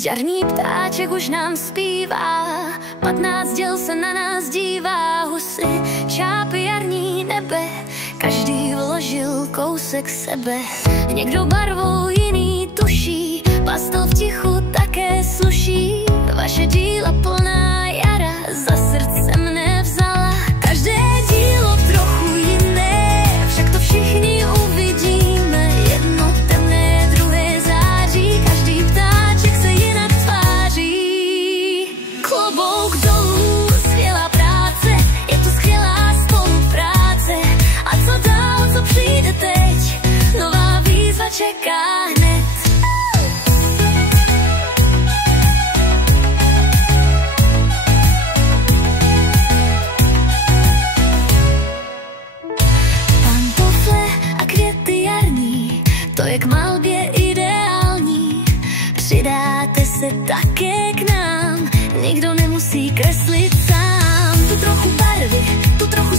Jarní ptáček už nám zpívá, 15 děl se na nás dívá. Husy, čápy, jarní nebe, každý vložil kousek sebe. Někdo barvou, jiný tuší, pastel v tichu také sluší. Vaše díla plná jara za srdce mne vzala. Každé dílo trochu jiné, však to všichni uvidíme. Jedno temné, druhé září, každý ptáček se jinak tváří. Klobouk dolů, skvělá práce, je to skvělá spolupráce. A co dál, co přijde teď, nová výzva čeká hned. To je k malbě ideální, přidáte se také k nám, nikdo nemusí kreslit sám. Tu trochu barvy, tu trochu